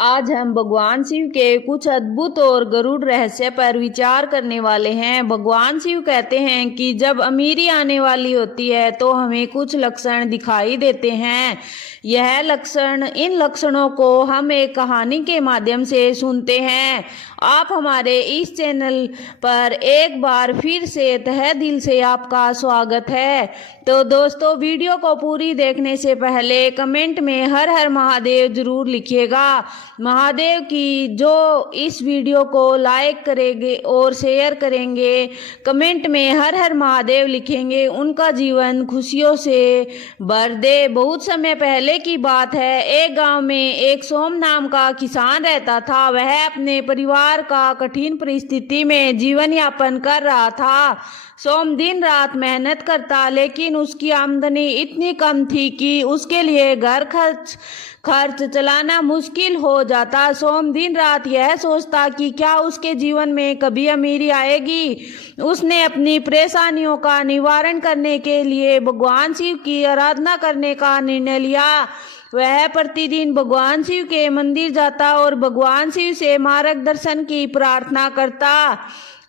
आज हम भगवान शिव के कुछ अद्भुत और गरुड़ रहस्य पर विचार करने वाले हैं। भगवान शिव कहते हैं कि जब अमीरी आने वाली होती है तो हमें कुछ लक्षण दिखाई देते हैं। इन लक्षणों को हम एक कहानी के माध्यम से सुनते हैं। आप हमारे इस चैनल पर एक बार फिर से तहे दिल से आपका स्वागत है। तो दोस्तों, वीडियो को पूरी देखने से पहले कमेंट में हर हर महादेव जरूर लिखिएगा। महादेव की जो इस वीडियो को लाइक करेंगे और शेयर करेंगे, कमेंट में हर हर महादेव लिखेंगे, उनका जीवन खुशियों से भर दे। बहुत समय पहले की बात है। एक गांव में एक सोम नाम का किसान रहता था। वह अपने परिवार का कठिन परिस्थिति में जीवन यापन कर रहा था। सोम दिन रात मेहनत करता, लेकिन उसकी आमदनी इतनी कम थी कि उसके लिए घर खर्च चलाना मुश्किल हो जाता। सोम दिन रात यह सोचता कि क्या उसके जीवन में कभी अमीरी आएगी। उसने अपनी परेशानियों का निवारण करने के लिए भगवान शिव की आराधना करने का निर्णय लिया। वह प्रतिदिन भगवान शिव के मंदिर जाता और भगवान शिव से मार्गदर्शन की प्रार्थना करता।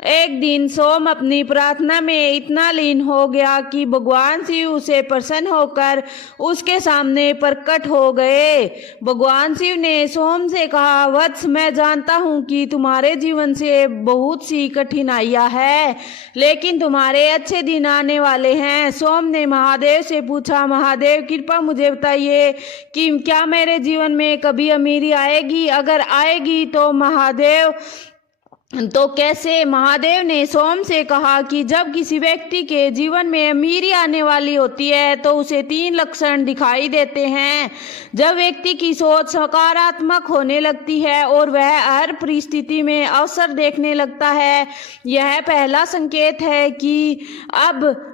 एक दिन सोम अपनी प्रार्थना में इतना लीन हो गया कि भगवान शिव उसे प्रसन्न होकर उसके सामने प्रकट हो गए। भगवान शिव ने सोम से कहा, वत्स, मैं जानता हूँ कि तुम्हारे जीवन से बहुत सी कठिनाइयाँ हैं, लेकिन तुम्हारे अच्छे दिन आने वाले हैं। सोम ने महादेव से पूछा, महादेव कृपा मुझे बताइए कि क्या मेरे जीवन में कभी अमीरी आएगी? अगर आएगी तो कैसे? महादेव ने सोम से कहा कि जब किसी व्यक्ति के जीवन में अमीरी आने वाली होती है तो उसे 3 लक्षण दिखाई देते हैं। जब व्यक्ति की सोच सकारात्मक होने लगती है और वह हर परिस्थिति में अवसर देखने लगता है, यह पहला संकेत है कि अब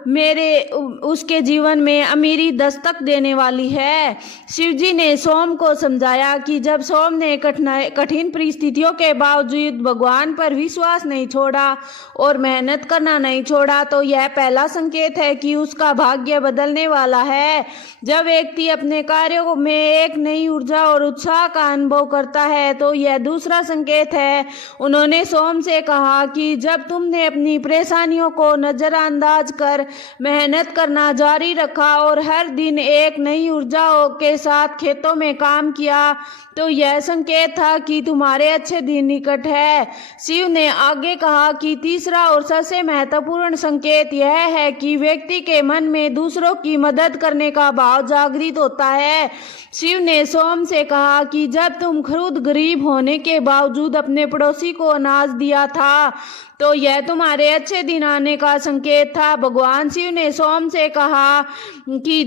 उसके जीवन में अमीरी दस्तक देने वाली है। शिवजी ने सोम को समझाया कि जब सोम ने कठिन परिस्थितियों के बावजूद भगवान पर विश्वास नहीं छोड़ा और मेहनत करना नहीं छोड़ा, तो यह पहला संकेत है कि उसका भाग्य बदलने वाला है। जब व्यक्ति अपने कार्यों में एक नई ऊर्जा और उत्साह का अनुभव करता है तो यह दूसरा संकेत है। उन्होंने सोम से कहा कि जब तुमने अपनी परेशानियों को नजरअंदाज कर मेहनत करना जारी रखा और हर दिन एक नई ऊर्जा के साथ खेतों में काम किया, तो यह संकेत था कि तुम्हारे अच्छे दिन निकट है। शिव ने आगे कहा कि तीसरा और सबसे महत्वपूर्ण संकेत यह है कि व्यक्ति के मन में दूसरों की मदद करने का भाव जागृत होता है। शिव ने सोम से कहा कि जब तुम खुद गरीब होने के बावजूद अपने पड़ोसी को अनाज दिया था, तो यह तुम्हारे अच्छे दिन आने का संकेत था। भगवान शिव ने सोम से कहा कि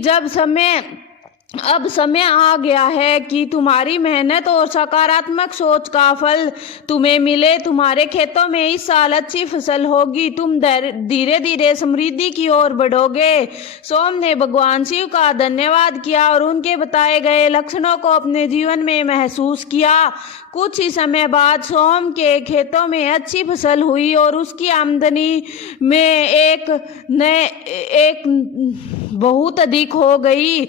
अब समय आ गया है कि तुम्हारी मेहनत और सकारात्मक सोच का फल तुम्हें मिले। तुम्हारे खेतों में इस साल अच्छी फसल होगी। तुम धीरे धीरे समृद्धि की ओर बढ़ोगे। सोम ने भगवान शिव का धन्यवाद किया और उनके बताए गए लक्षणों को अपने जीवन में महसूस किया। कुछ ही समय बाद सोम के खेतों में अच्छी फसल हुई और उसकी आमदनी में एक बहुत अधिक हो गई।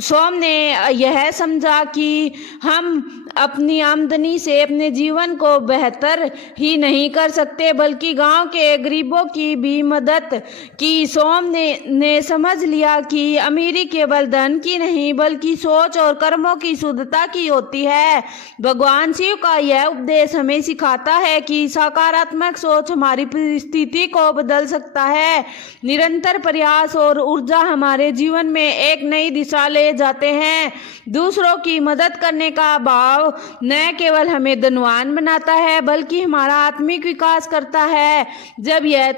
सोम ने यह समझा कि हम अपनी आमदनी से अपने जीवन को बेहतर ही नहीं कर सकते, बल्कि गांव के गरीबों की भी मदद की। सोम ने समझ लिया कि अमीरी केवल धन की नहीं, बल्कि सोच और कर्मों की शुद्धता की होती है। भगवान शिव का यह उपदेश हमें सिखाता है कि सकारात्मक सोच हमारी परिस्थिति को बदल सकता है। निरंतर प्रयास और ऊर्जा हमारे जीवन में एक नई दिशा ले जाते हैं। दूसरों की मदद करने का भाव न केवल हमें धनवान बनाता है, बल्कि हमारा आत्मिक विकास करता है। जब यह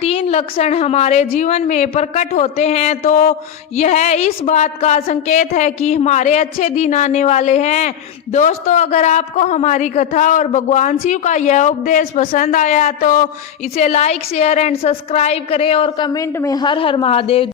3 लक्षण हमारे जीवन में प्रकट होते हैं तो यह इस बात का संकेत है कि हमारे अच्छे दिन आने वाले हैं। दोस्तों, अगर आपको हमारी कथा और भगवान शिव का यह उपदेश पसंद आया तो इसे लाइक, शेयर एंड सब्सक्राइब करें और कमेंट में हर हर महादेव